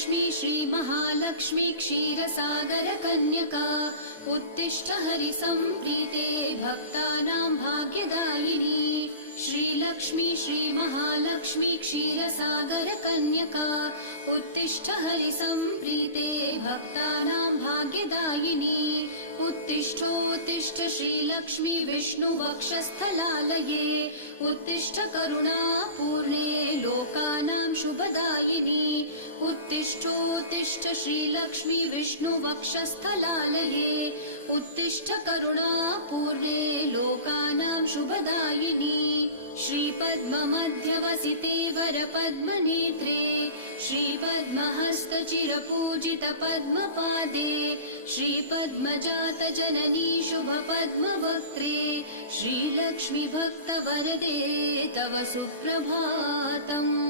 श्रीलक्ष्मी श्रीमहालक्ष्मी क्षीरसागरकन्यका उत्तिष्ठ हरिसम्प्रीते भक्तानां भाग्यदायिनी। श्रीलक्ष्मी श्रीमहालक्ष्मी क्षीरसागरकन्यका उत्तिष्ठ हरिसम्प्रीते भक्तानां भाग्यदायिनी। उत्तिष्ठोत्तिष्ठ श्रीलक्ष्मी विष्णुवक्षस्थलालये उत्तिष्ठ करुणापूर्णे लोकानां शुभदायिनी। उत्तिष्ठोत्तिष्ठ श्रीलक्ष्मी विष्णुवक्षस्थलालये उत्तिष्ठ करुणापूर्णे लोकानां शुभदायिनी। श्रीपद्ममध्यवसिते वरपद्मनेत्रे श्रीपद्महस्तचिरपूजितपद्मपादे श्रीपद्मजातजननी शुभपद्मवक्त्रे श्रीलक्ष्मी भक्तवरदे तव सुप्रभातम्।